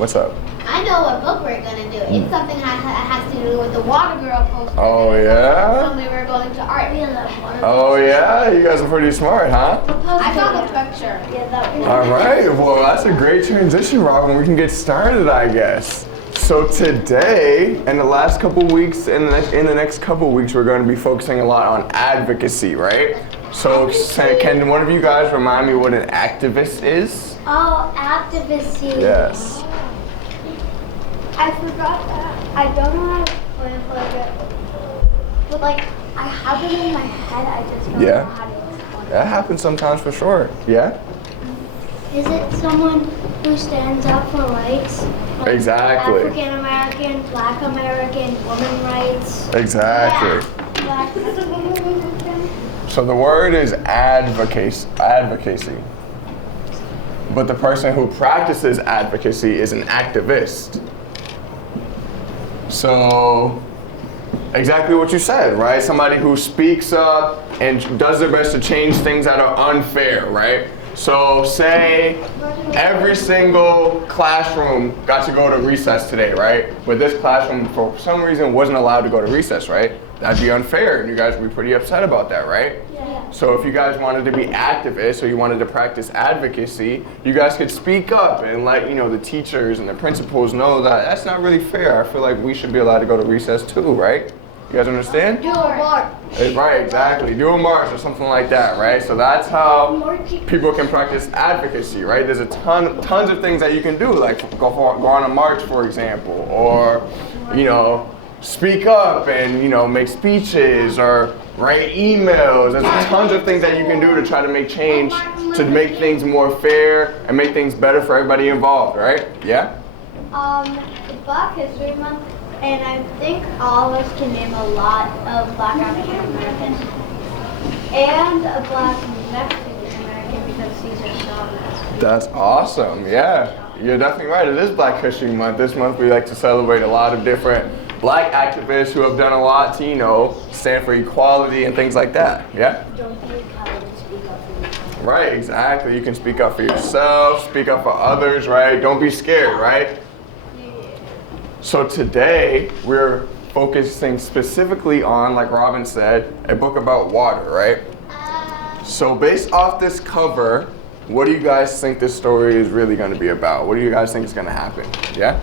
What's up? I know what book we're gonna do. It's something that has to do with the water girl poster. Oh yeah? So we were going to art. Oh yeah? You guys are pretty smart, huh? I saw the picture. Alright, well that's a great transition, Robin. We can get started, I guess. So today, in the last couple weeks, in the next couple weeks, we're going to be focusing a lot on advocacy, right? So can one of you guys remind me what an activist is? Oh, advocacy. Yes. I forgot that. I don't know how to explain it, but like I have it in my head. I just don't know how to explain it. That happens sometimes for sure. Yeah. Is it someone who stands up for rights? Like Exactly. African American, Black American, women rights. Exactly. Black. So the word is advocacy. But the person who practices advocacy is an activist. So, exactly what you said, right? Somebody who speaks up and does their best to change things that are unfair, right? So say every single classroom got to go to recess today, right? But this classroom, for some reason, wasn't allowed to go to recess, right? That'd be unfair, and you guys would be pretty upset about that, right? Yeah. So if you guys wanted to be activists or you wanted to practice advocacy, you guys could speak up and let the teachers and the principals know that that's not really fair. I feel like we should be allowed to go to recess too, right? You guys understand? Do a march. Right, exactly. Do a march or something like that, right? So that's how people can practice advocacy, right? There's tons of things that you can do, like go on a march, for example, or speak up and make speeches or write emails. There's tons of things that you can do to try to make change, to make things more fair and make things better for everybody involved, right? Yeah? The Black History Month, and I think all of us can name a lot of Black African Americans and a Black Mexican American because Caesar saw us. That's awesome, yeah. You're definitely right. It is Black History Month. This month we like to celebrate a lot of different Black activists who have done a lot to, stand for equality and things like that, yeah? Don't be coward to speak up for yourself. Right, exactly. You can speak up for yourself, speak up for others, right? Don't be scared, right? So today, we're focusing specifically on, like Robin said, a book about water, right? So based off this cover, what do you guys think this story is really going to be about? What do you guys think is going to happen? Yeah?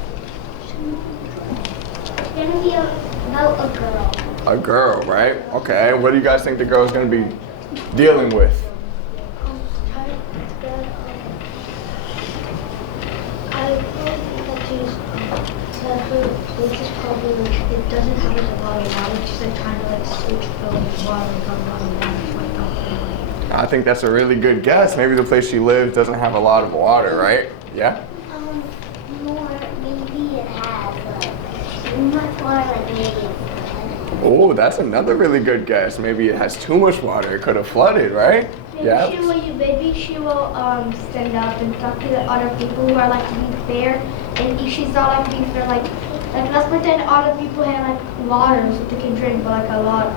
It's going to be about a girl. A girl, right? Okay, what do you guys think the girl's going to be dealing with? It doesn't have a lot of water. She's trying to switch fill with water I think that's a really good guess. Maybe the place she lives doesn't have a lot of water, right? Yeah? Maybe it has too much water, maybe. Oh, that's another really good guess. Maybe it has too much water. It could have flooded, right? Maybe she will stand up and talk to the other people who are being fair, and if she's not being fair, let's pretend other people had water so they can drink, but a lot.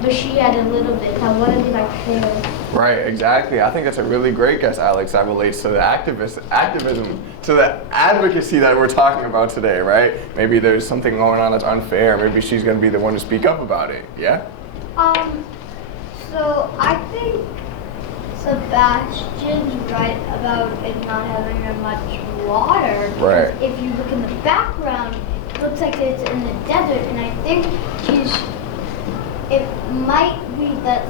But she had a little bit. I want to be fair. Right, exactly. I think that's a really great guess, Alex. That relates to the activism, to the advocacy that we're talking about today, right? Maybe there's something going on that's unfair. Maybe she's going to be the one to speak up about it. Yeah? So I think Sebastian's right about it not having that much water. Right. If you look in the background, it looks like it's in the desert, and I think it might be that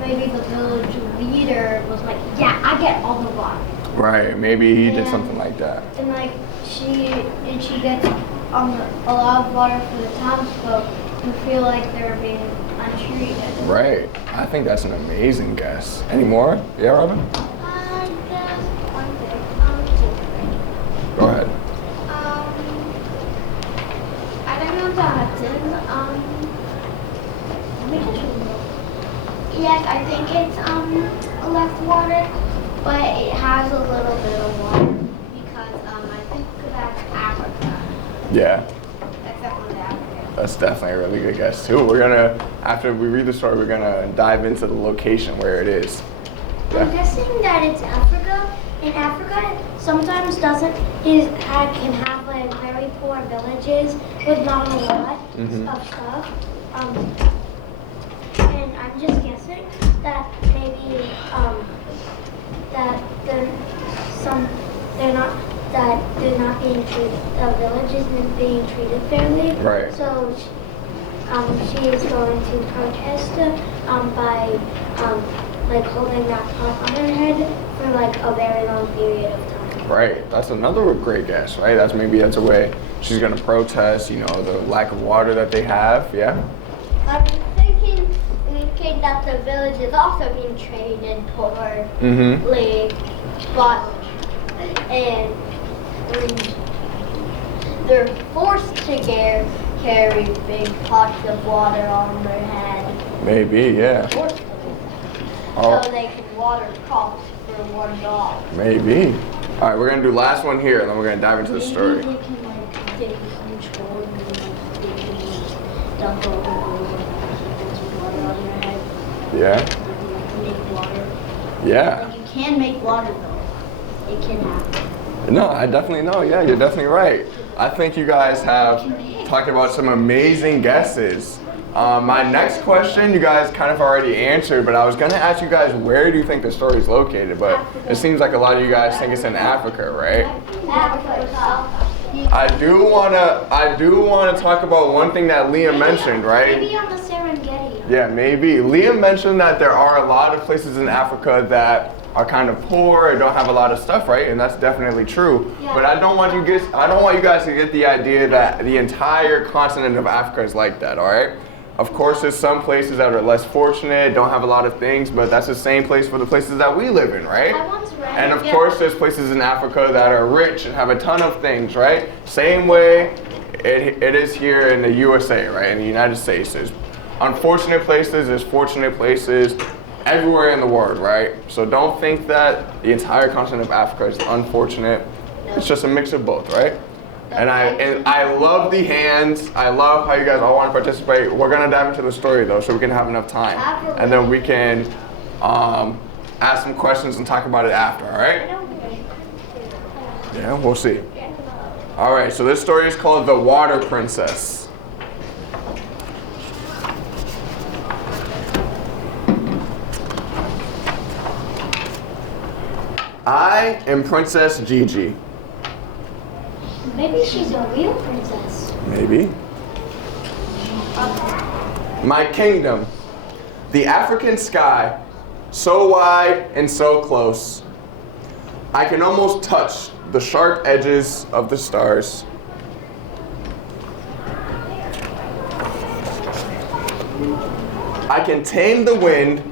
maybe the village leader was yeah, I get all the water. Right, maybe he did something like that. And she gets a lot of water for the townsfolk who feel like they're being untreated. Right. I think that's an amazing guess. Any more? Yeah, Robin? Just one thing. Go ahead. I don't know the Hudson. Yes, I think it's less water, but it has a little bit of water because I think that's Africa. Yeah. That's definitely Africa. That's definitely a really good guess too. After we read the story, we're gonna dive into the location where it is. I'm guessing that it's Africa, in Africa, sometimes doesn't he can have like very poor villages with not a lot of stuff. And I'm just guessing that maybe that they're not being treated. The village isn't being treated fairly. Right. So she is going to protest by like holding that pot on her head for like a very long period of time. Right. That's another great guess, right? That's a way she's gonna protest, you know, the lack of water that they have. Yeah. I'm thinking that the village is also being treated poorly, but and they're forced to carry big pots of water on their head. Maybe, yeah. Forced to. Oh. So they can water crops for $1. Maybe. All right, we're gonna do last one here, and then we're gonna dive into the story. Maybe they can like take control and they can just dump over water on their head. Yeah. They can make water. Yeah. Like you can make water though. It can happen. No, I definitely know. Yeah, you're definitely right. I think you guys have talked about some amazing guesses. My next question, you guys kind of already answered, but I was going to ask you guys, where do you think the story is located? But it seems like a lot of you guys think it's in Africa, right? I do want to talk about one thing that Liam mentioned, right? Maybe on the Serengeti. Yeah, maybe. Liam mentioned that there are a lot of places in Africa that are kind of poor and don't have a lot of stuff, right? And that's definitely true. Yeah. But I don't want you guys to get the idea that the entire continent of Africa is like that, all right? Of course, there's some places that are less fortunate, don't have a lot of things, but that's the same place for the places that we live in, right? I once read. And of course, there's places in Africa that are rich and have a ton of things, right? Same way it is here in the USA, right? In the United States, there's unfortunate places, there's fortunate places everywhere in the world, right? So don't think that the entire continent of Africa is unfortunate. It's just a mix of both, right? And I love the hands. I love how you guys all want to participate. We're gonna dive into the story though, so we can have enough time, and then we can ask some questions and talk about it after. All right? Yeah, we'll see. All right. So this story is called "The Water Princess." I am Princess Gigi. Maybe she's a real princess. Maybe. My kingdom, the African sky, so wide and so close. I can almost touch the sharp edges of the stars. I can tame the wind.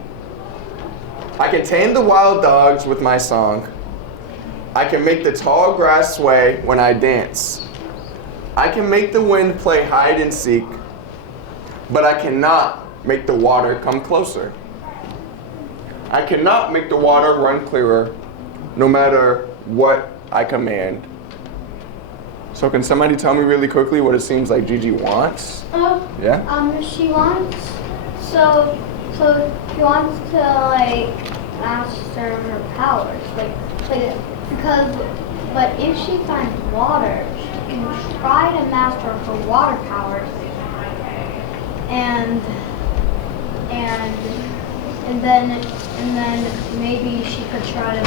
I can tame the wild dogs with my song. I can make the tall grass sway when I dance. I can make the wind play hide and seek, but I cannot make the water come closer. I cannot make the water run clearer, no matter what I command. So can somebody tell me really quickly what it seems like Gigi wants? Yeah? She wants she wants to like master her powers, but if she finds water, she can try to master her water powers, and then maybe she could try to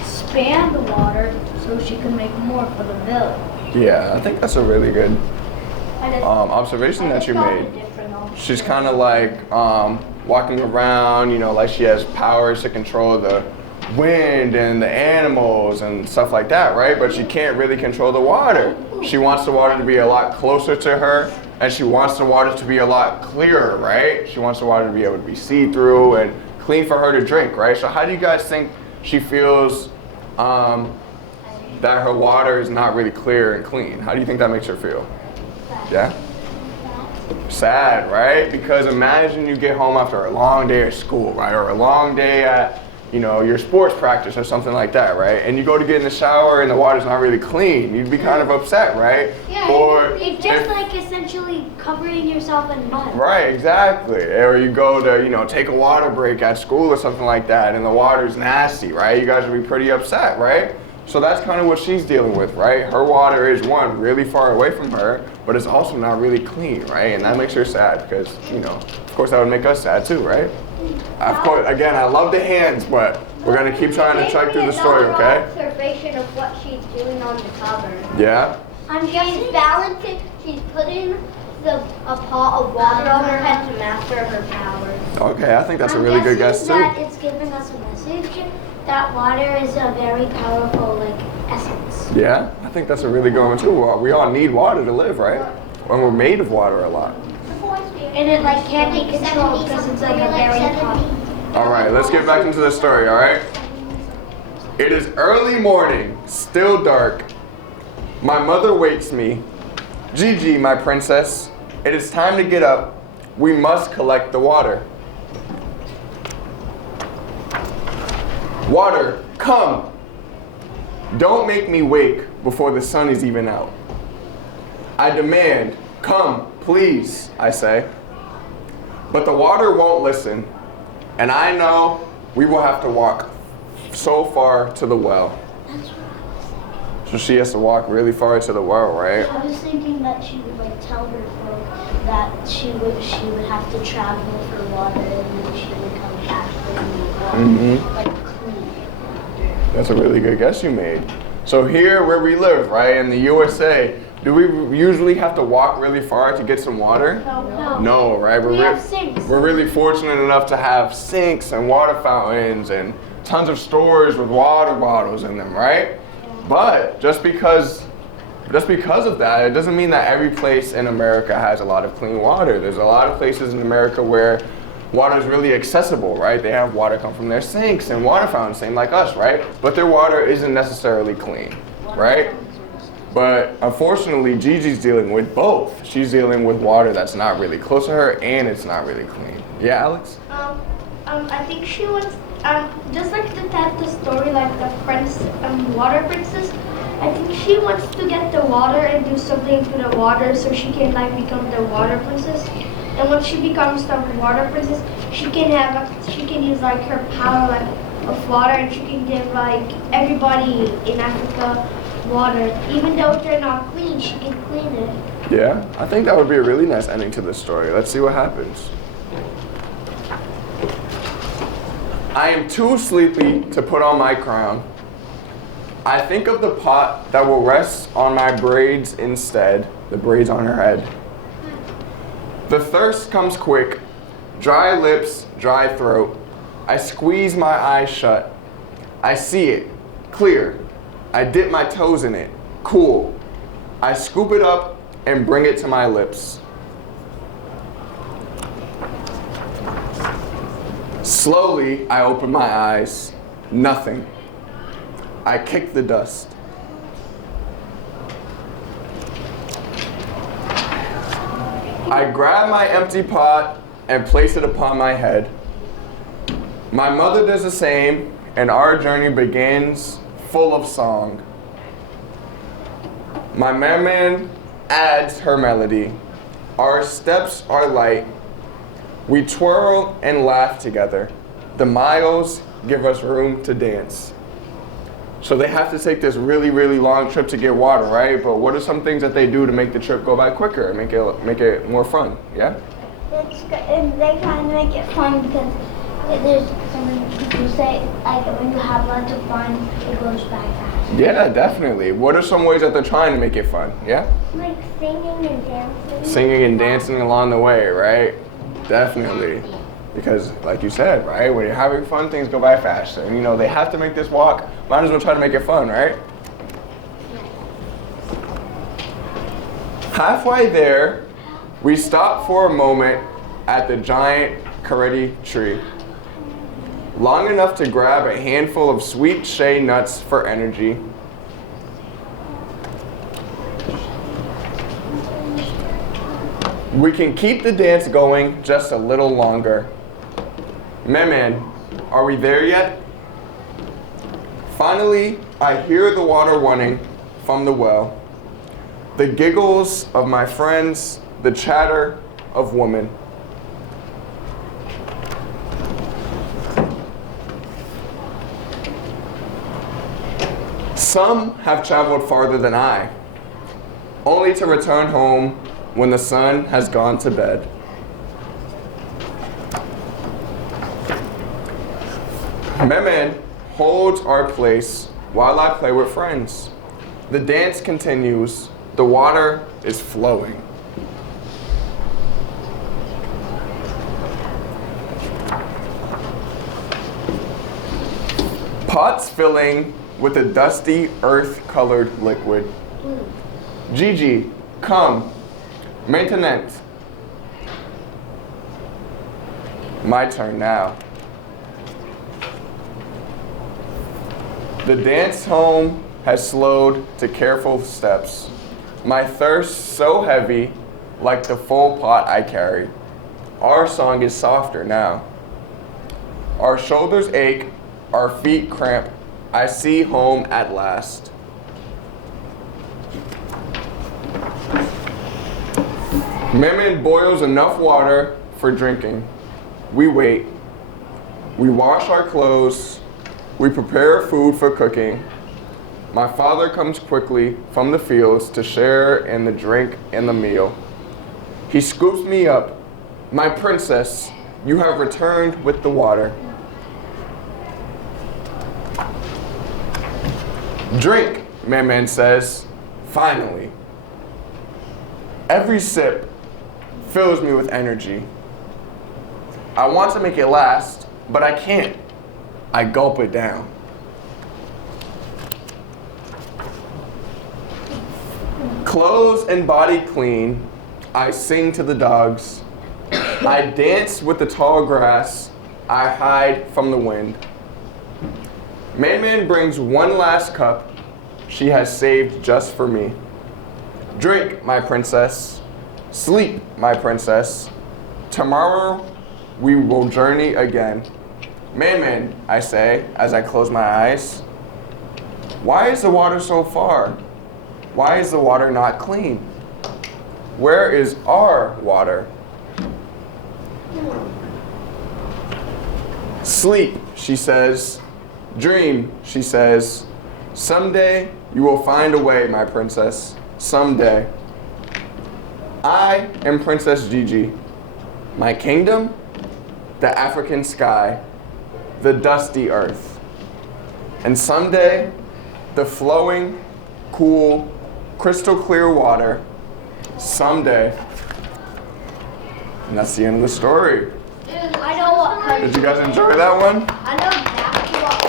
expand the water so she can make more for the village. Yeah, I think that's a really good observation that you made. She's kind of like walking around, you know, like she has powers to control the wind and the animals and stuff like that, right? But she can't really control the water. She wants the water to be a lot closer to her, and she wants the water to be a lot clearer, right? She wants the water to be able to be see-through and clean for her to drink, right? So how do you guys think she feels that her water is not really clear and clean? How do you think that makes her feel? Yeah? Sad, right? Because imagine you get home after a long day at school, right? Or a long day at your sports practice or something like that, right? And you go to get in the shower and the water's not really clean. You'd be kind of upset, right? Yeah, or it's just like essentially covering yourself in mud. Right, exactly. Or you go to, take a water break at school or something like that and the water's nasty, right? You guys would be pretty upset, right? So that's kind of what she's dealing with, right? Her water is, one, really far away from her, but it's also not really clean, right? And that makes her sad because, of course that would make us sad too, right? Of course, again, I love the hands, but we're going to keep trying to check through the story, okay? Observation of what she's doing on the cover. Yeah? She's balancing, she's putting a pot of water on her head to master her powers. Okay, I think that's a really good guess too. That it's giving us a message that water is a very powerful essence. Yeah, I think that's a really good one too. Well, we all need water to live, right? And we're made of water a lot. And it can't be controlled because it's a very hot. All right, let's get back into the story, all right? It is early morning, still dark. My mother wakes me. Gigi, my princess, it is time to get up. We must collect the water. Water, come. Don't make me wake before the sun is even out. I demand, come, please, I say. But the water won't listen, and I know we will have to walk so far to the well. So she has to walk really far to the well, right? I was thinking that she would tell her folk that she would have to travel for water and then she would come back clean. That's a really good guess you made. So here where we live, right, in the USA, do we usually have to walk really far to get some water? No. No, right? We have sinks. We're really fortunate enough to have sinks and water fountains and tons of stores with water bottles in them, right? But just because of that, it doesn't mean that every place in America has a lot of clean water. There's a lot of places in America where water is really accessible, right? They have water come from their sinks and water fountains, same like us, right? But their water isn't necessarily clean, right? But unfortunately, Gigi's dealing with both. She's dealing with water that's not really close to her and it's not really clean. Yeah, Alex? I think she wants, just like the story, like the water princess, I think she wants to get the water and do something to the water so she can become the water princess. And when she becomes the water princess, she can use her power of water, and she can give everybody in Africa water. Even though they're not clean, she can clean it. Yeah, I think that would be a really nice ending to this story. Let's see what happens. I am too sleepy to put on my crown. I think of the pot that will rest on my braids instead, the braids on her head. The thirst comes quick, dry lips, dry throat. I squeeze my eyes shut. I see it, clear. I dip my toes in it, cool. I scoop it up and bring it to my lips. Slowly, I open my eyes. Nothing. I kick the dust. I grab my empty pot and place it upon my head. My mother does the same, and our journey begins full of song. My merman adds her melody. Our steps are light. We twirl and laugh together. The miles give us room to dance. So they have to take this really, really long trip to get water, right? But what are some things that they do to make the trip go by quicker and make it more fun? Yeah? And they try to make it fun because there's some people say when you have lots of fun, it goes by fast. Yeah, definitely. What are some ways that they're trying to make it fun? Yeah? Like singing and dancing. Singing and dancing along the way, right? Definitely. Because like you said, right, when you're having fun, things go by faster. And they have to make this walk, might as well try to make it fun, right? Halfway there, we stop for a moment at the giant karate tree. Long enough to grab a handful of sweet shea nuts for energy. We can keep the dance going just a little longer. Meman, are we there yet? Finally, I hear the water running from the well, the giggles of my friends, the chatter of women. Some have traveled farther than I, only to return home when the sun has gone to bed. Memen holds our place while I play with friends. The dance continues, the water is flowing. Pots filling with a dusty earth-colored liquid. Gigi, come. Maintenant. My turn now. The dance home has slowed to careful steps. My thirst so heavy, like the full pot I carry. Our song is softer now. Our shoulders ache, our feet cramp. I see home at last. Memen boils enough water for drinking. We wait. We wash our clothes. We prepare food for cooking. My father comes quickly from the fields to share in the drink and the meal. He scoops me up. My princess, you have returned with the water. Drink, Memen says, finally. Every sip fills me with energy. I want to make it last, but I can't. I gulp it down. Clothes and body clean, I sing to the dogs. I dance with the tall grass, I hide from the wind. Memen brings one last cup she has saved just for me. Drink, my princess. Sleep, my princess. Tomorrow we will journey again. Memen, I say as I close my eyes. Why is the water so far? Why is the water not clean? Where is our water? Sleep, she says. Dream, she says. Someday you will find a way, my princess. Someday. I am Princess Gigi. My kingdom? The African sky, the dusty earth. And someday, the flowing, cool, crystal clear water. Someday. And that's the end of the story. I know what country. Did you guys enjoy that one? I know exactly what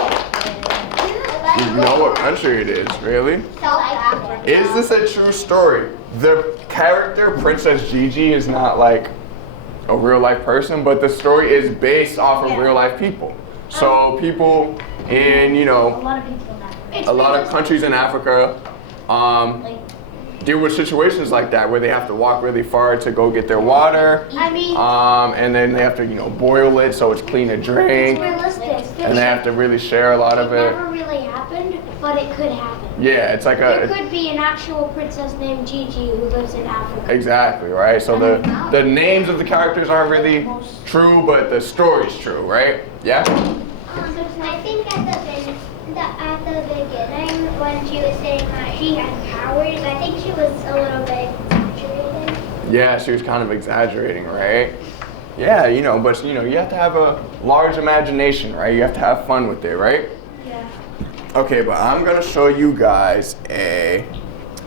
country. You know what country it is, really? South Africa. Is this a true story? The character, Princess Gigi, is not like a real life person, but the story is based off of real life people. So people in, A lot of people in Africa. a lot of countries in Africa deal with situations like that where they have to walk really far to go get their water. I mean, And then they have to, boil it so it's clean to drink. Realistic. And they have to really share a lot of it. Never really happened, but it could happen. Yeah, it's like There could be an actual princess named Gigi who lives in Africa. exactly, right? So the names of the characters aren't really true, but the story's true, right? Yeah? I think at the beginning when she was saying that she had powers, I think she was a little bit exaggerated. Yeah, she was kind of exaggerating, right? Yeah, but you have to have a large imagination, right? You have to have fun with it, right? Yeah. Okay, but I'm gonna show you guys a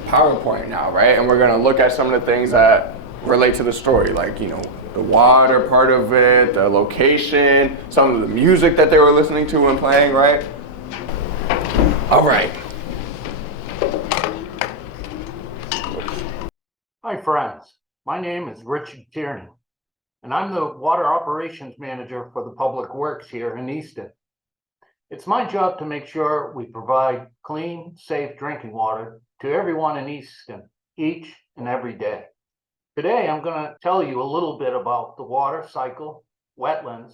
PowerPoint now, right? And we're gonna look at some of the things that relate to the story, like, the water part of it, the location, some of the music that they were listening to and playing, right? All right. Hi friends, my name is Richard Tierney, and I'm the Water Operations Manager for the Public Works here in Easton. It's my job to make sure we provide clean, safe drinking water to everyone in Easton, each and every day. Today, I'm going to tell you a little bit about the water cycle, wetlands,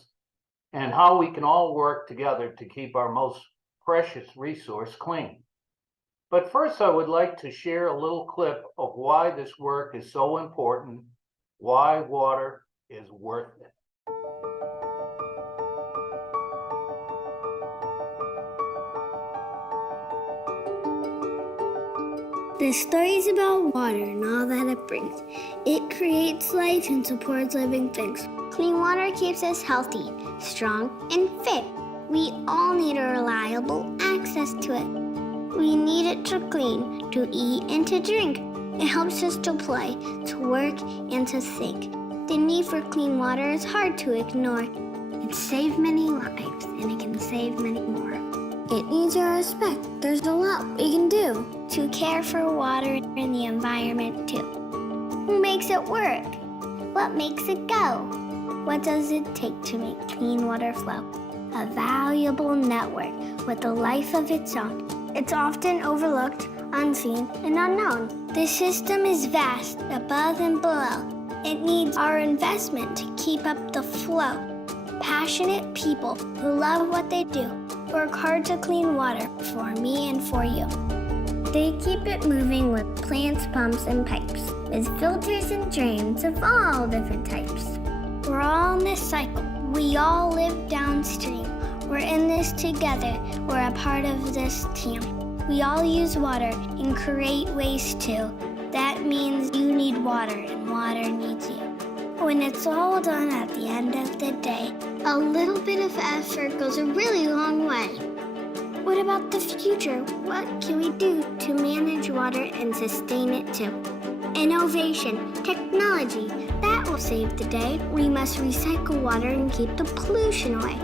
and how we can all work together to keep our most precious resource clean. But first, I would like to share a little clip of why this work is so important, why water is worth it. This story is about water and all that it brings. It creates life and supports living things. Clean water keeps us healthy, strong, and fit. We all need a reliable access to it. We need it to clean, to eat, and to drink. It helps us to play, to work, and to think. The need for clean water is hard to ignore. It saves many lives, and it can save many more. It needs our respect. There's a lot we can do to care for water and the environment too. Who makes it work? What makes it go? What does it take to make clean water flow? A valuable network with a life of its own. It's often overlooked, unseen, and unknown. The system is vast, above and below. It needs our investment to keep up the flow. Passionate people who love what they do work hard to clean water for me and for you. They keep it moving with plants, pumps, and pipes, with filters and drains of all different types. We're all in this cycle. We all live downstream. We're in this together. We're a part of this team. We all use water and create waste too. That means you need water and water needs you. When it's all done at the end of the day, a little bit of effort goes a really long way. What about the future? What can we do to manage water and sustain it too? Innovation, technology, that will save the day. We must recycle water and keep the pollution away.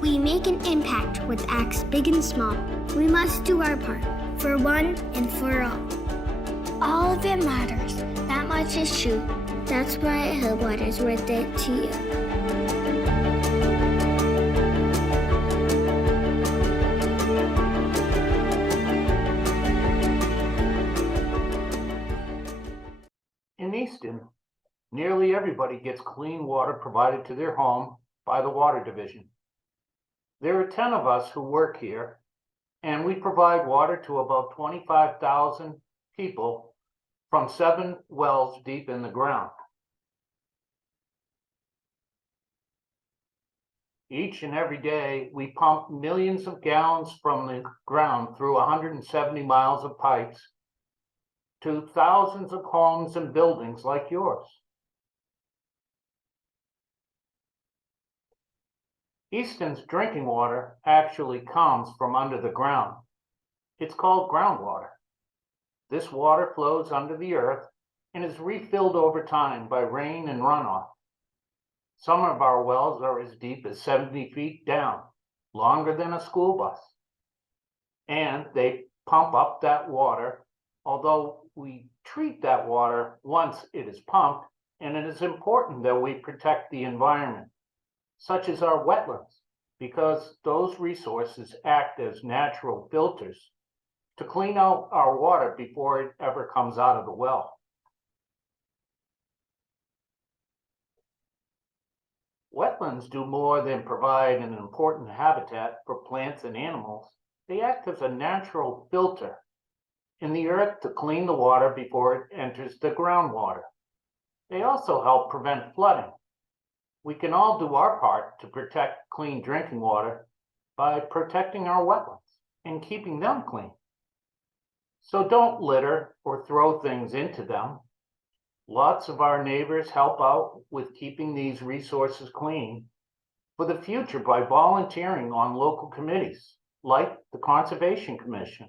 We make an impact with acts big and small. We must do our part, for one and for all. All of it matters, that much is true. That's why I hope water's worth it to you. In Easton, nearly everybody gets clean water provided to their home by the Water Division. There are 10 of us who work here, and we provide water to about 25,000 people from 7 wells deep in the ground. Each and every day, we pump millions of gallons from the ground through 170 miles of pipes to thousands of homes and buildings like yours. Easton's drinking water actually comes from under the ground. It's called groundwater. This water flows under the earth and is refilled over time by rain and runoff. Some of our wells are as deep as 70 feet down, longer than a school bus. And they pump up that water, although we treat that water once it is pumped, and it is important that we protect the environment, such as our wetlands, because those resources act as natural filters to clean out our water before it ever comes out of the well. Wetlands do more than provide an important habitat for plants and animals. They act as a natural filter in the earth to clean the water before it enters the groundwater. They also help prevent flooding. We can all do our part to protect clean drinking water by protecting our wetlands and keeping them clean. So don't litter or throw things into them. Lots of our neighbors help out with keeping these resources clean for the future by volunteering on local committees like the Conservation Commission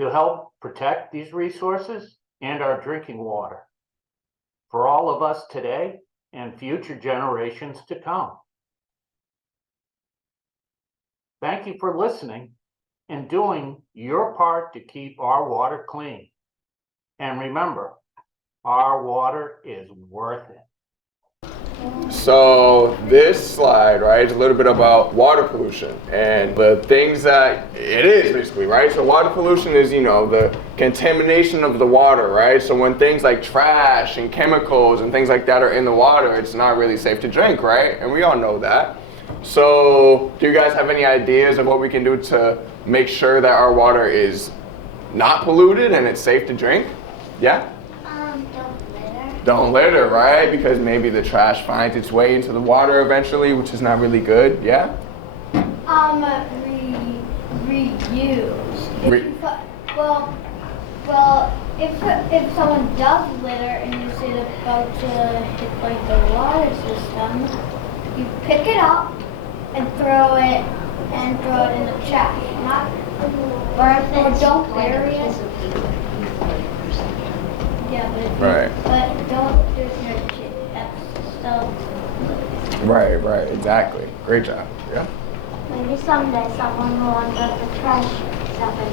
to help protect these resources and our drinking water for all of us today and future generations to come. Thank you for listening and doing your part to keep our water clean. And remember, our water is worth it. So this slide, right, is a little bit about water pollution and the things that it is basically, right? So water pollution is, the contamination of the water, right? So when things like trash and chemicals and things like that are in the water, it's not really safe to drink, right? And we all know that. So do you guys have any ideas of what we can do to make sure that our water is not polluted and it's safe to drink? Yeah? Don't litter. Don't litter, right? Because maybe the trash finds its way into the water eventually, which is not really good. Yeah? Reuse. Re- Well, if someone does litter and you see it about to hit like the water system, you pick it up and throw it in the trash. Not or don't bury it. Yeah, but don't discard it. That's still. Right, exactly. Great job. Yeah? Maybe someday someone will end up the trash zapper.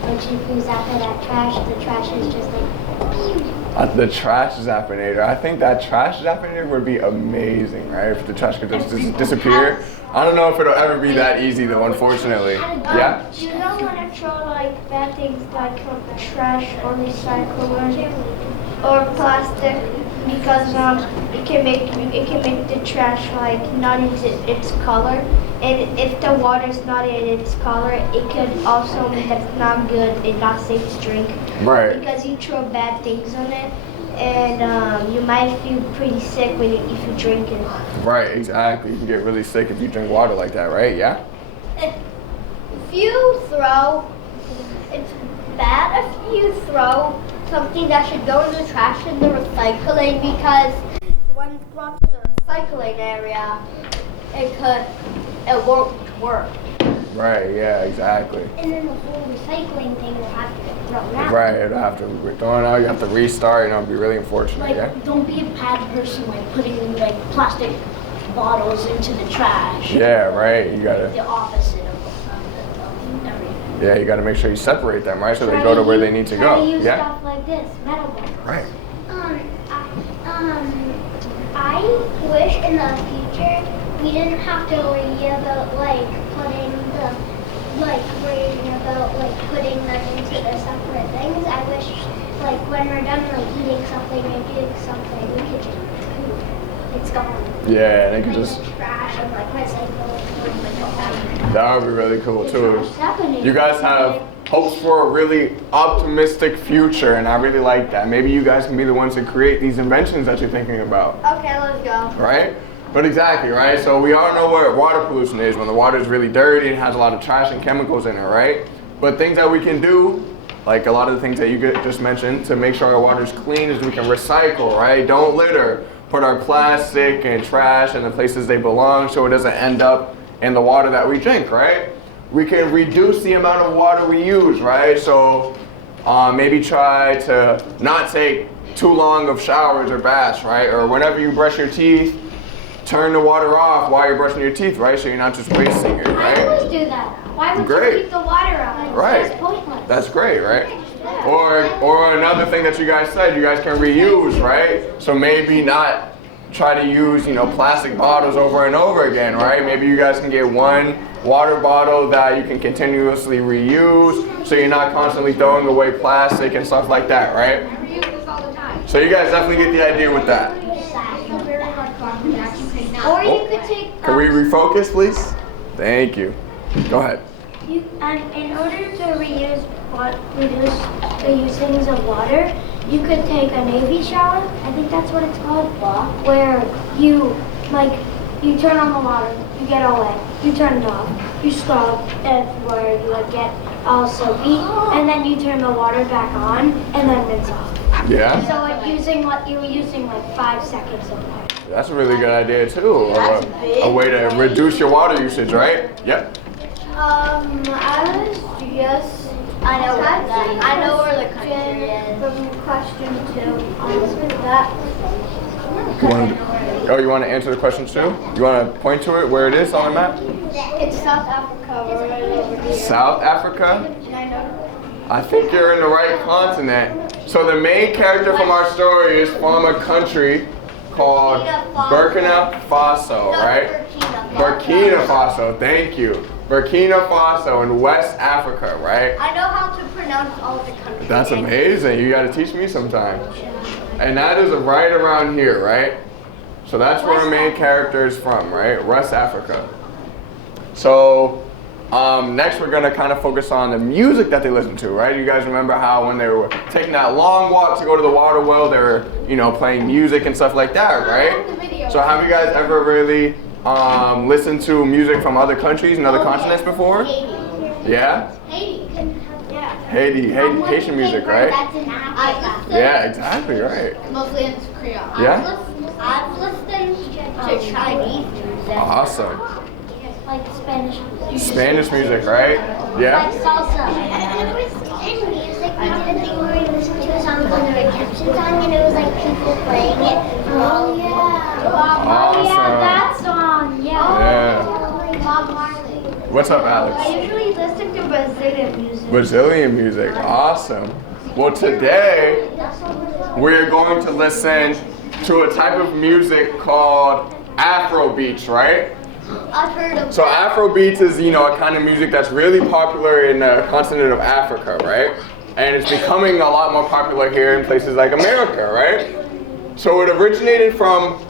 Which if you zap it at trash, the trash is just like. The trash zappinator. I think that trash zappinator would be amazing, right? If the trash could just disappear. I don't know if it'll ever be that easy though, unfortunately. Yeah? You don't want to throw like bad things like trash or recyclers or plastic because it can make the trash like not in its color, and if the water's not in its color, it could also mean that it's not good and not safe to drink. Right. Because you throw bad things on it, and you might feel pretty sick if you drink it. Right, exactly. You can get really sick if you drink water like that, right? Yeah? If you throw, it's bad if you throw something that should go in the trash in the recycling, because when it's brought to the recycling area, it won't work. Right, yeah, exactly. And then the whole recycling thing will have to get thrown out. Right, it'll have to be thrown out, you have to restart, it'll be really unfortunate, Like, yeah? don't be a bad person, like putting like plastic bottles into the trash. Yeah, right, you gotta, The opposite of everything. yeah, you gotta make sure you separate them, right? So they go to where they need to Try go. to use Yeah? stuff like this, metal bottles. Right. I wish in the future we didn't have to worry about putting them into the separate things. I wish like when we're done like eating something or doing something, we could just it's gone. Yeah, and they can just, Trash and like recycle it. that would be really cool too. What's happening? You guys have hopes for a really optimistic future, and I really like that. Maybe you guys can be the ones to create these inventions that you're thinking about. Okay, let's go. Right? But exactly, right? So we all know what water pollution is, when the water is really dirty and has a lot of trash and chemicals in it, right? But things that we can do, like a lot of the things that you just mentioned, to make sure our water is clean is we can recycle, right? Don't litter. Put our plastic and trash in the places they belong so it doesn't end up in the water that we drink, right? We can reduce the amount of water we use, right? So maybe try to not take too long of showers or baths, right? Or whenever you brush your teeth, turn the water off while you're brushing your teeth, right? So you're not just wasting it, I right? always do that. Why would Great. you keep the water on? Right. That's pointless. That's great, right? Or another thing that you guys said, you guys can reuse, right? So maybe not try to use, plastic bottles over and over again, right? Maybe you guys can get one water bottle that you can continuously reuse, so you're not constantly throwing away plastic and stuff like that, right? I reuse this all the time. So you guys definitely get the idea with that. Or you could take. Can we refocus, please? Thank you. Go ahead. In order to reduce the usings of water, you could take a Navy shower. I think that's what it's called. Where you turn on the water, you get all wet, you turn it off, you scrub everywhere you would get all soapy, and then you turn the water back on and then rinse off. Yeah? So you were using like 5 seconds of water. That's a really good idea too. A way to reduce your water usage, right? Yep. I know where the country is. From question 2. You want to answer the question too? You want to point to it where it is on the map? It's South Africa. We're right over here. South Africa? I know. I think you're in the right continent. So the main character from our story is from a country called Burkina Faso, right? Burkina Faso, thank you. Burkina Faso in West Africa, right? I know how to pronounce all the countries. That's amazing. You got to teach me sometime. And that is right around here, right? So that's where our main character is from, right? West Africa. So next we're gonna kind of focus on the music that they listen to, right? You guys remember how when they were taking that long walk to go to the water well, they were, you know, playing music and stuff like that, right? So have you guys ever really listened to music from other countries and other continents before? Yeah? Haiti, Haitian music, right? Yeah, exactly, right. Mostly in Creole. Yeah? I've listened to Chinese music. Awesome. Like Spanish music. Spanish music, right? Yeah? Like salsa. There was in music, we did a thing where we listened to a song called the Redemption Song, and it was like people playing it. Oh yeah. Awesome. That song. Yeah. Bob Marley. What's up, I Alex? usually listen to Brazilian music. Brazilian music, awesome. Well, today we're going to listen to a type of music called Afro beats, right? I've heard of. So Afro beats is, you know, a kind of music that's really popular in the continent of Africa, right? And it's becoming a lot more popular here in places like America, right? So it originated from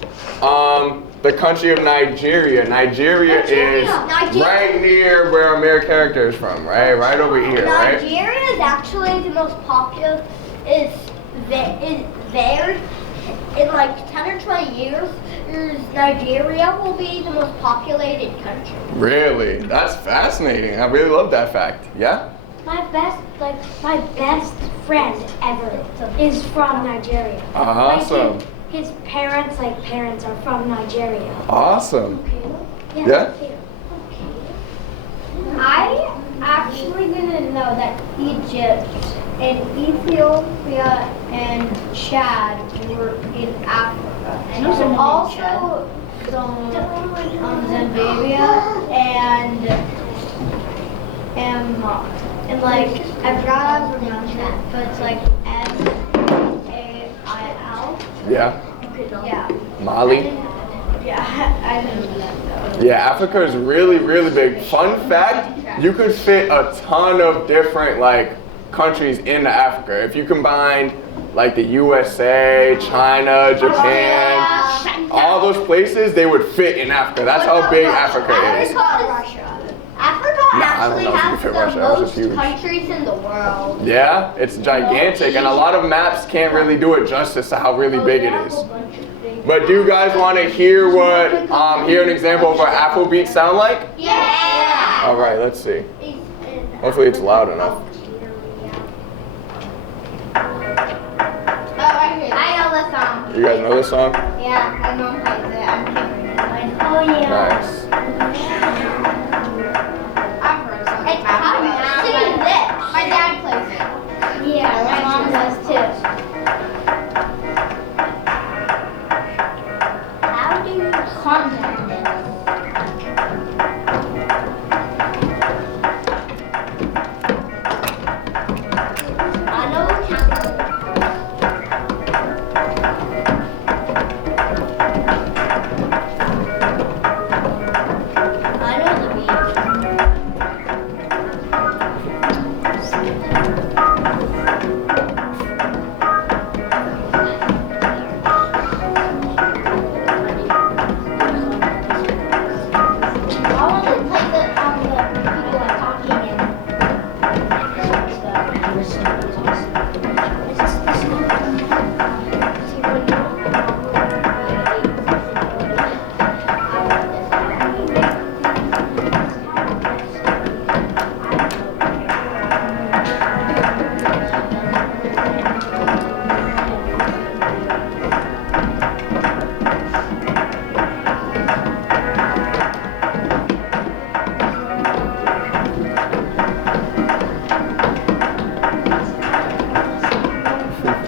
the country of Nigeria. Nigeria is right near where our main character is from, right? Right over here, right? Nigeria is actually the most popular. Is there in like 10 or 20 years? Nigeria will be the most populated country. Really? That's fascinating. I really love that fact. Yeah? My best friend ever is from Nigeria. Awesome. Like his parents are from Nigeria. Awesome. Yeah? I actually didn't know that Egypt and Ethiopia and Chad were in Africa. And also Zimbabwe and like I forgot how to pronounce it, but it's like Mail. Yeah? Yeah. Mali? Yeah, I didn't know. Yeah, Africa is really, really big. Fun fact, you could fit a ton of different like countries into Africa. If you combine like the USA, China, Japan, all those places, they would fit in Africa. That's how big Africa is. Africa No, I don't actually know if you has fit the Russia. That was most just huge. countries in the world. Yeah, it's gigantic, and a lot of maps can't really do it justice to how really big it is. But do you guys want to hear hear an example of what Afrobeats sound like? Yeah. All right, let's see. Hopefully it's loud enough. I know the song. You guys know this song? Yeah, my mom plays it. I'm keeping it. Oh yeah. Nice. I've heard something. I'm singing this. My dad plays it. Yeah, My mom does too. How do you contact this? I know how. I know the beat. I want to play the people are talking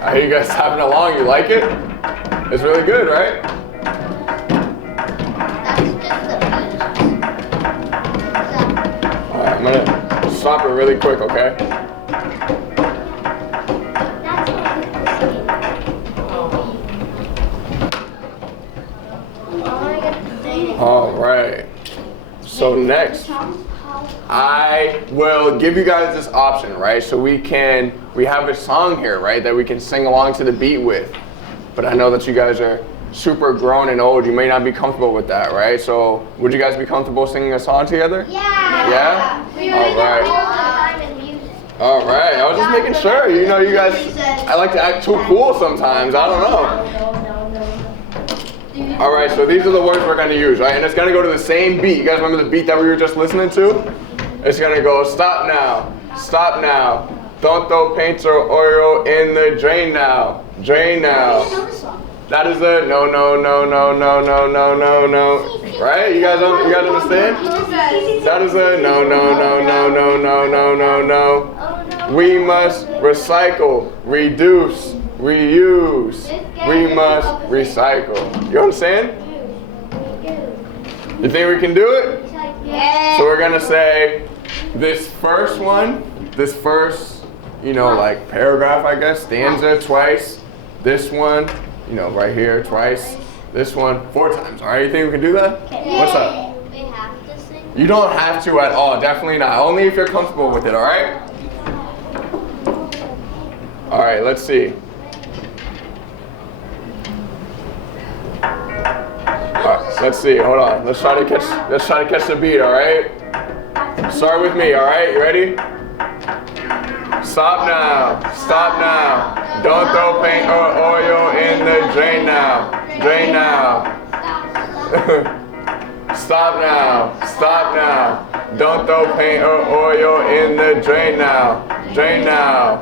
I hear you guys tapping along. You like it? It's really good, right? That's just the beat. All right, I'm gonna stop it really quick, okay? That's All right. So next, I will give you guys this option, right? So we have a song here, right, that we can sing along to the beat with. But I know that you guys are super grown and old, you may not be comfortable with that, right? So would you guys be comfortable singing a song together? Yeah. Yeah? We All really right. all the time in music. All right, I was just making sure. You know, you guys, I like to act too cool sometimes. I don't know. All right, so these are the words we're going to use, right? And it's going to go to the same beat. You guys remember the beat that we were just listening to? It's going to go, stop now, stop now. Don't throw paint or oil in the drain now. Drain now. That is a no, no, no, no, no, no, no, no, no. Right? You guys understand? That is a no, no, no, no, no, no, no, no, no. We must recycle, reduce, reuse. We must recycle. You understand? You think we can do it? Yeah. So we're gonna say this first one, this first, you know, like paragraph, I guess, stanza twice. This one, you know, right here twice. This one 4 times. All right, you think we can do that? What's up? We have to sing. You don't have to at all. Definitely not. Only if you're comfortable with it. All right. All right. Let's see. All right. Let's see. Hold on. Let's try to catch the beat. All right. Start with me. All right. You ready? Stop now. Stop now. Don't throw paint or oil in the drain now. Drain now. Stop now. Stop now. Don't throw paint or oil in the drain now. Drain now.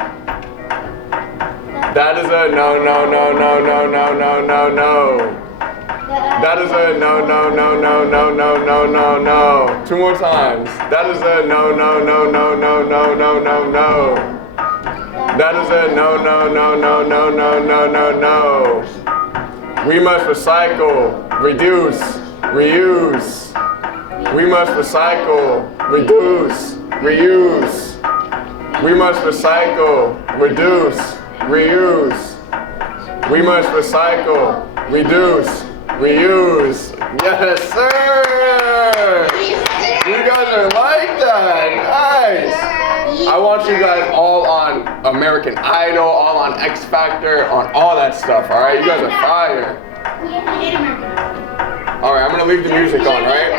That is a no, no, no, no, no, no, no, no, no. That is a no, no, no, no, no, no, no, no, no. 2 more times. That is a no, no, no, no, no, no, no, no, no. That is a no, no, no, no, no, no, no, no, no. We must recycle, reduce, reuse. We must recycle, reduce, reuse. We must recycle, reduce, reuse. We must recycle, reduce, reuse. Yes, sir! You guys are like that. Nice. I want you guys all on American Idol, all on X Factor, on all that stuff, all right? You guys are fire. All right, I'm going to leave the music on, right?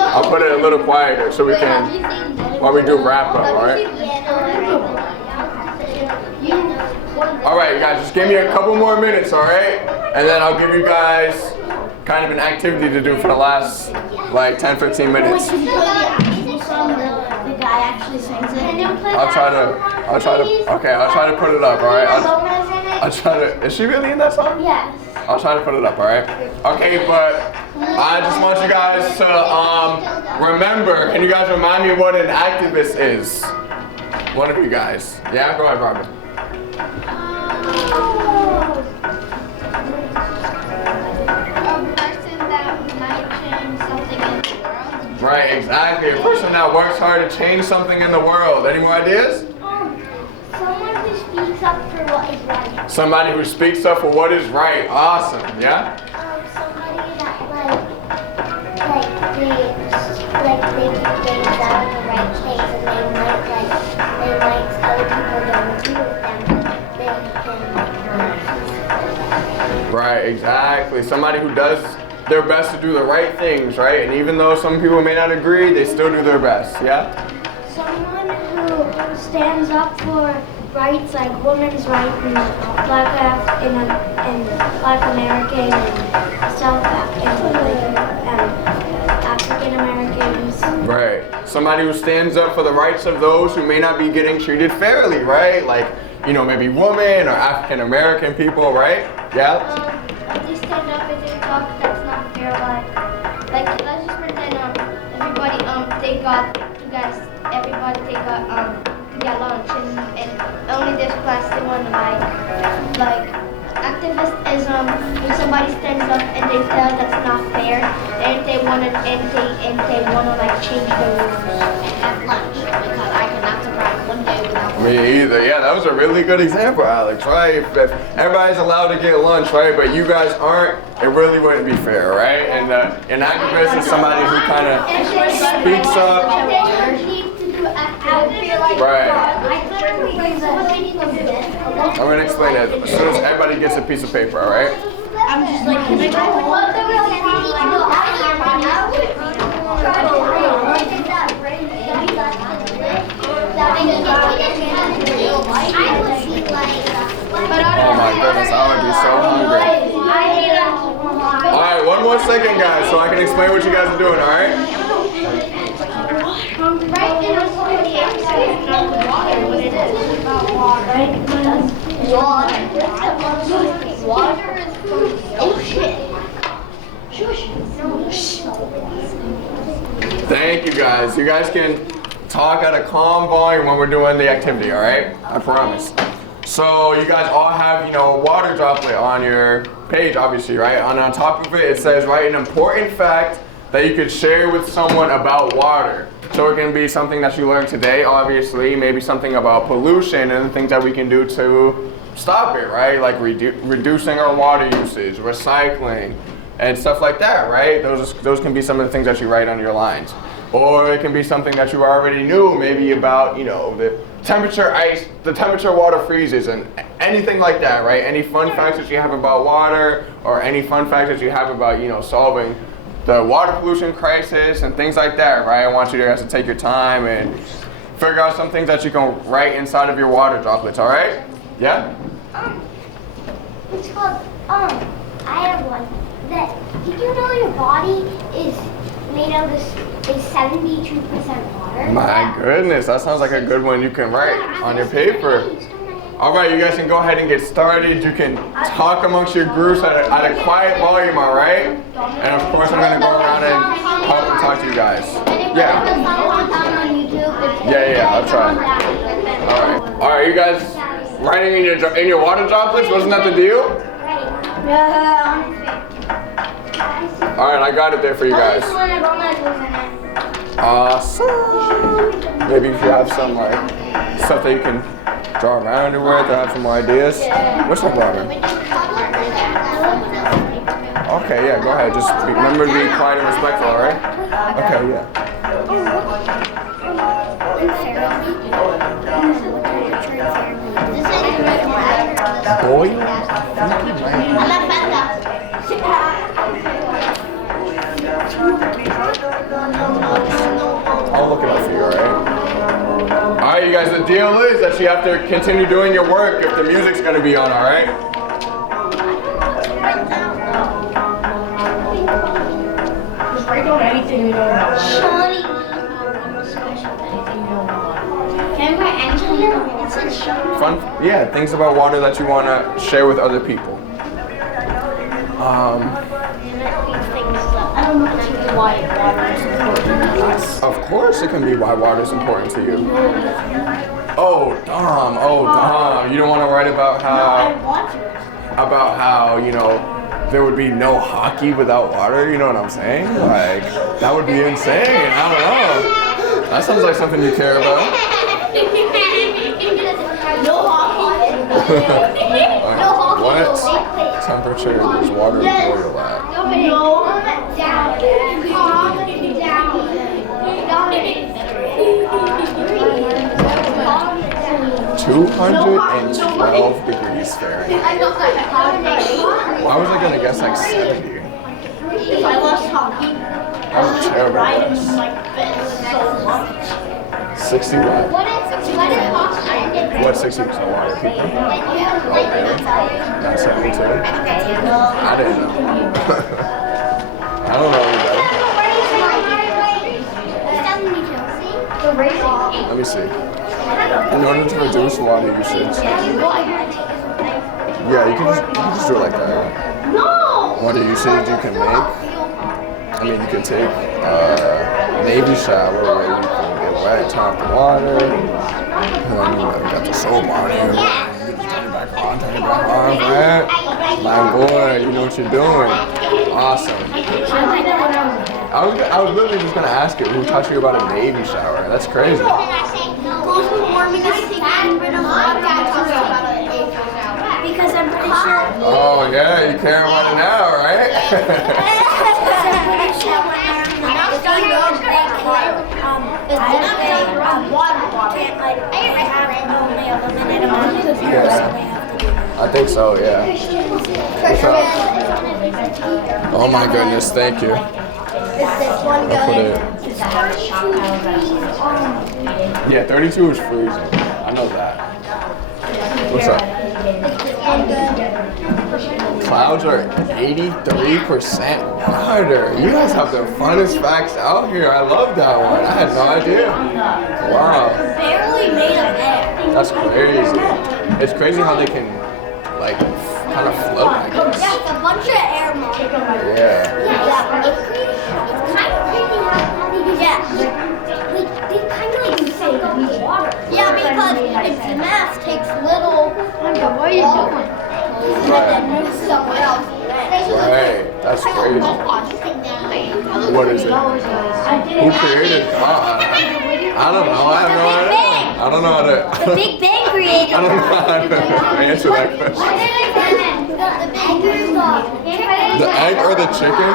I'll put it a little quieter so we can, while we do wrap up, all right? All right, guys, just give me a couple more minutes, all right? And then I'll give you guys kind of an activity to do for the last, like, 10, 15 minutes. The guy actually sings it. I'll try to put it up, all right? I'll try to, is she really in that song? Yes. I'll try to put it up, all right? Okay, but I just want you guys to remember, can you guys remind me what an activist is? One of you guys. Yeah, go ahead, Robin. Right, exactly. A person that works hard to change something in the world. Any more ideas? Someone who speaks up for what is right. Somebody who speaks up for what is right. Awesome. Yeah? Somebody that they do things that are the right things, and they might other people don't agree with them, but they can Right, exactly. Somebody who does their best to do the right things, right? And even though some people may not agree, they still do their best. Yeah? Someone who stands up for rights like women's rights and Black American and South African Americans. Right. Somebody who stands up for the rights of those who may not be getting treated fairly, right? Like, you know, maybe women or African American people, right? Yeah? They stand up and they talk that's not fair. Like let's just pretend everybody they got lunch and only this class they want like activist is when somebody stands up and they tell that's not fair and they wanna like change the rules and have lunch because I cannot survive one day without lunch. Me either. Yeah, that was a really good example, Alex, right? If everybody's allowed to get lunch, right? But you guys aren't, it really wouldn't be fair, right? And an activist is somebody who kind of speaks up. Right. I'm going to explain it as soon as everybody gets a piece of paper, all right? I'm just like, can I go home? Oh my goodness, I would be so hungry. Alright, one more second, guys, so I can explain what you guys are doing, alright? Water is ocean. Thank you guys. You guys can talk at a calm volume when we're doing the activity, alright? I promise. So you guys all have, water droplet on your page, obviously, right? And on top of it, it says, write an important fact that you could share with someone about water. So it can be something that you learned today, obviously, maybe something about pollution and the things that we can do to stop it, right? Like reducing our water usage, recycling, and stuff like that, right? Those can be some of the things that you write on your lines. Or it can be something that you already knew, maybe about, the temperature water freezes and anything like that, right? Any fun facts that you have about water or any fun facts that you have about, solving the water pollution crisis and things like that, right? I want you guys to take your time and figure out some things that you can write inside of your water droplets, all right? Yeah? It's called, I have one. Did you know your body is made of is 72% water? My goodness, that sounds like a good one you can write on your paper. All right, you guys can go ahead and get started. You can talk amongst your groups at a quiet volume, all right? And of course, I'm gonna go around and help and talk to you guys. Yeah. Yeah, I'll try. All right, you guys writing in your water droplets? Wasn't that the deal? All right, I got it there for you guys. Awesome. Maybe if you have some stuff that you can draw around it with, or have some more ideas. What's up, Robin? Okay, yeah, go ahead. Just remember to be quiet and respectful, all right? Okay, yeah. Boy? I'll look it up for you, alright? Alright, you guys, the deal is that you have to continue doing your work if the music's gonna be on, alright? Just write down anything you know about. Can I write anything? It said show. Fun? Yeah, things about water that you want to share with other people. I don't know why water is important to us. Of course it can be why water is important to you. Oh, Dom. You don't want to write about how... I want to. About how, there would be no hockey without water, you know what I'm saying? Like, that would be insane. I don't know. That sounds like something you care about. No hockey. What temperature does water boil at? No. Down. Calm down. 212 degrees Fahrenheit. Why was I gonna guess like 70? If I lost hockey, That was a terrible ride him guess. like this so much. 60 what? What is hockey? What's 60% water, people? Not 72. I didn't know. I don't know any better. Let me see. In order to reduce water usage. Yeah, you can just do it like that. No! Water usage you can make. I mean, you can take a Navy shower where you can get wet, turn off the water. And then, you got the soap on it. You can just turn it back on, right? My boy, you know what you're doing. Awesome. I was literally just going to ask you, who taught you about a Navy shower? That's crazy. Because I'm pretty sure. Oh, yeah, you care about it now, right? I think so, yeah. What's up? Oh my goodness, thank you. I'll put it. Yeah, 32 is freezing. I know that. What's up? Clouds are 83% water. You guys have the funnest facts out here. I love that one. I had no idea. Wow. Barely made of air. That's crazy. It's crazy how they can, like, kind of float like this. Yeah, it's a bunch of air molecules. Yeah. It's kind of crazy how they they kind of like suck up the water. Yeah, because its mass takes little water and then moves somewhere else. Right. That's crazy. What is it? Who created God? I don't know. I have no idea. I don't know how to. The Big Bang created I don't know how to answer that question. The egg or the chicken?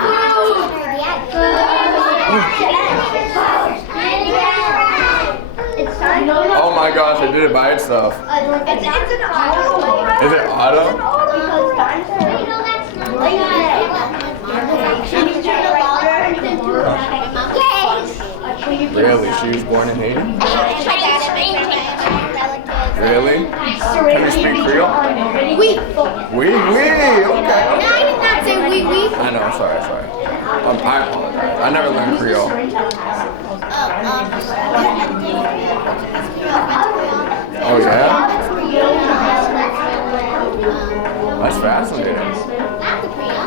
Oh my gosh, it did it by itself. It's an auto. Is it auto? Really? She was born in Haiti? Really? Can you speak Creole? Oui. Oui, okay. I did not say oui, oui. I know, sorry. I apologize. I never learned Creole. Oh yeah? That's fascinating.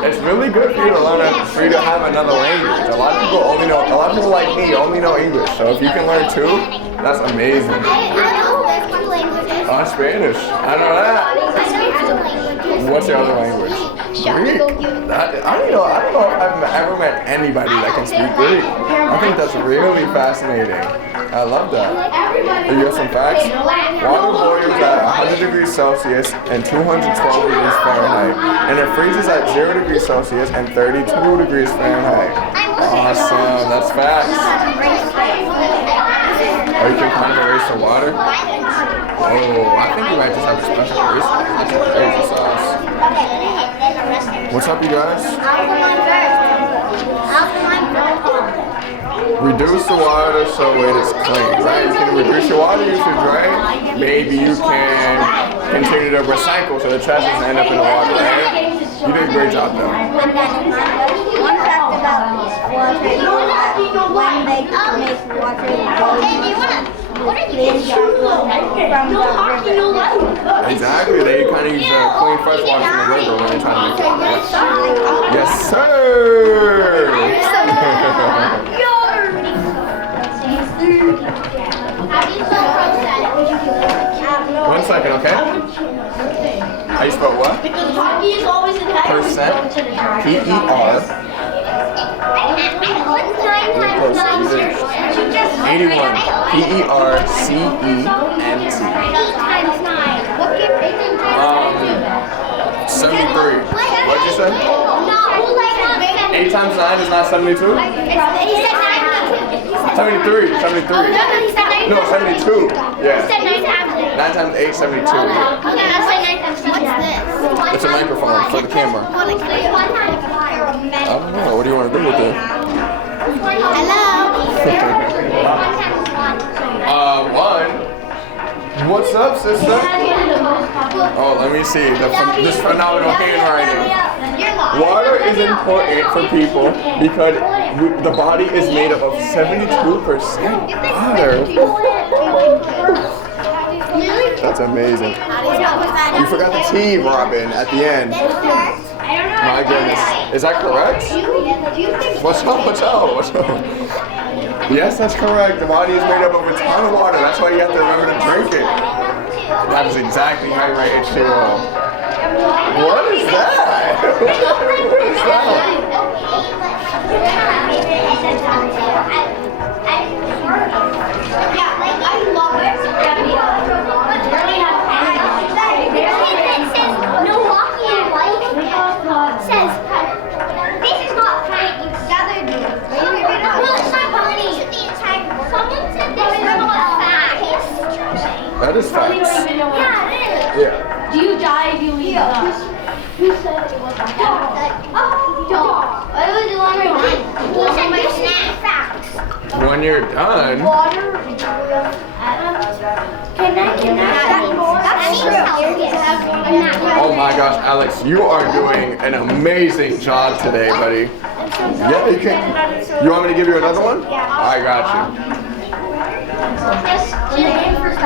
It's really good for you to learn, for you to have another language. A lot of people like me only know English. So if you can learn two, that's amazing. Oh, Spanish. I know that. What's your other language? Greek. I don't know if I've ever met anybody that can speak Greek. I think that's really fascinating. I love that. You have some facts? Water boils at 100 degrees Celsius and 212 degrees Fahrenheit. And it freezes at 0 degrees Celsius and 32 degrees Fahrenheit. Awesome. That's facts. Or you can kind of erase the water. Oh, I think you might just have a special eraser. That's crazy sauce. What's up, you guys? Reduce the water so it is clean, right? You can reduce your water usage, right? Maybe you can continue to recycle so the trash doesn't end up in the water, right? You did a great job, though. One fact about water is that when they make water Exactly, they kind of use clean fresh water from the river when they try to make it. Yes, sir! 1 second, okay? How you spell what? Because hockey is always in Percent. P-E-R. 81. P-E-R-C-E-N-T. 73. What'd you say? 8 times 9 is not 72? 73. No, 72. Yeah. 9 times 8, 72. It's a microphone for the camera. I don't know. What do you want to do with it? One. What's up, sister? Oh, let me see. This phenomenal handwriting. Water is important for people because the body is made up of 72% water. That's amazing. You forgot the T, Robin, at the end. My goodness. Is that correct? What's up? Yes, that's correct. The body is made up of a ton of water. That's why you have to remember to drink it. That is exactly how you write H2O. What is that? What is That is facts. Yeah, it is. Yeah. Do you die if you leave the Who said it was like that? Don't. I was wondering. Who said you snack facts? When you're done, Water. Can I? That's true. oh my gosh, Alex, you are doing an amazing job today, buddy. Yeah, you can. You want me to give you another one? Yeah. I got you. When the game first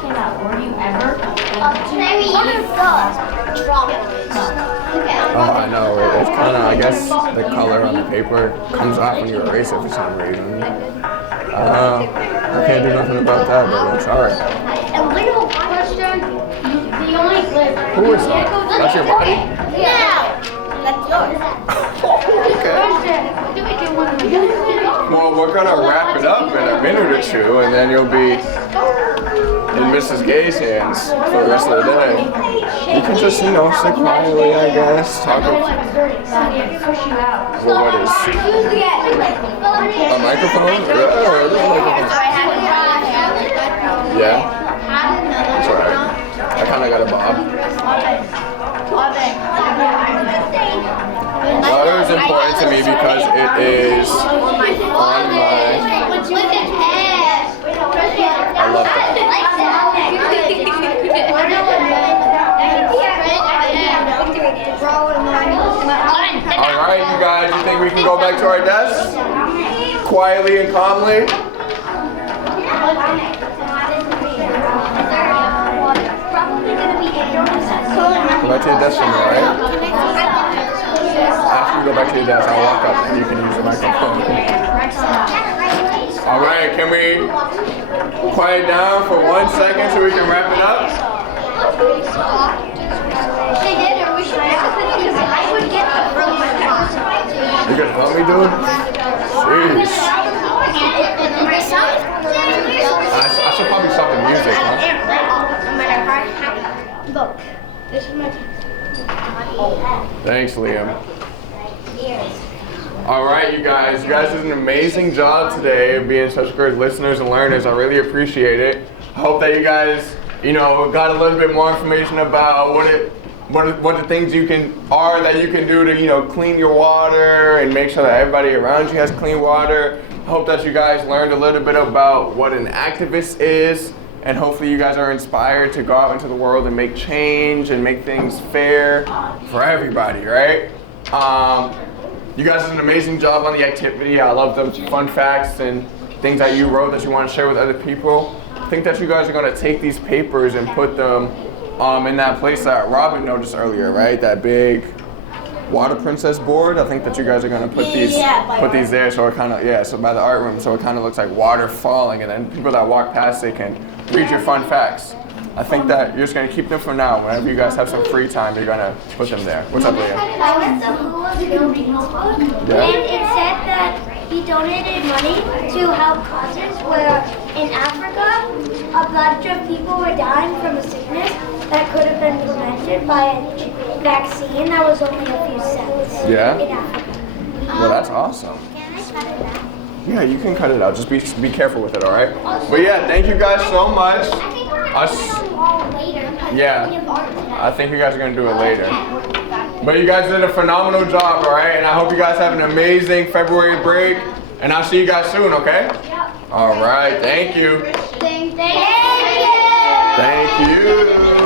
came out, were you ever? Oh, I know. It's kind of, I guess, the color on the paper comes off when you erase it for some reason. I can't do nothing about that, but it's alright. And little question, the only Who is that? That's your body? Yeah. That's yours. Okay. Well, we're gonna wrap it up in a minute or two, and then you'll be in Mrs. Gay's hands for the rest of the day. You can just, sit quietly, I guess. Talk about what is a microphone? Yeah. That's alright. I kind of got a bob. Water is important to me because it is on my. I love that. All right, you guys, you think we can go back to our desks? Quietly and calmly? Go back to your desk for me, all right? After you go back to your desk, I'll walk up and you can use the microphone. All right, can we quiet down for 1 second so we can wrap it up? You gonna help me do it? Jeez. I should probably stop the music, huh? Look, this is my Thanks, Liam. All right, you guys did an amazing job today of being such great listeners and learners. I really appreciate it. I hope that you guys, got a little bit more information about what the things that you can do to, clean your water and make sure that everybody around you has clean water. I hope that you guys learned a little bit about what an activist is, and hopefully you guys are inspired to go out into the world and make change and make things fair for everybody, right? You guys did an amazing job on the activity. I love the fun facts and things that you wrote that you want to share with other people. I think that you guys are going to take these papers and put them in that place that Robin noticed earlier, right? That big water princess board. I think that you guys are going to put these there, so it kind of so by the art room, so it kind of looks like water falling, and then people that walk past, they can read your fun facts. I think that you're just going to keep them for now. Whenever you guys have some free time, you're going to put them there. What's up, Leah? And it said that he donated money to help causes where in Africa a bunch of people were dying from a sickness that could have been prevented by a vaccine that was only a few cents in Africa. Well, that's awesome. Can I cut it out? Yeah, you can cut it out. Just be careful with it, all right? But yeah, thank you guys so much. I think you guys are going to do it later. But you guys did a phenomenal job, all right? And I hope you guys have an amazing February break. And I'll see you guys soon, okay? All right, thank you. Thank you. Thank you.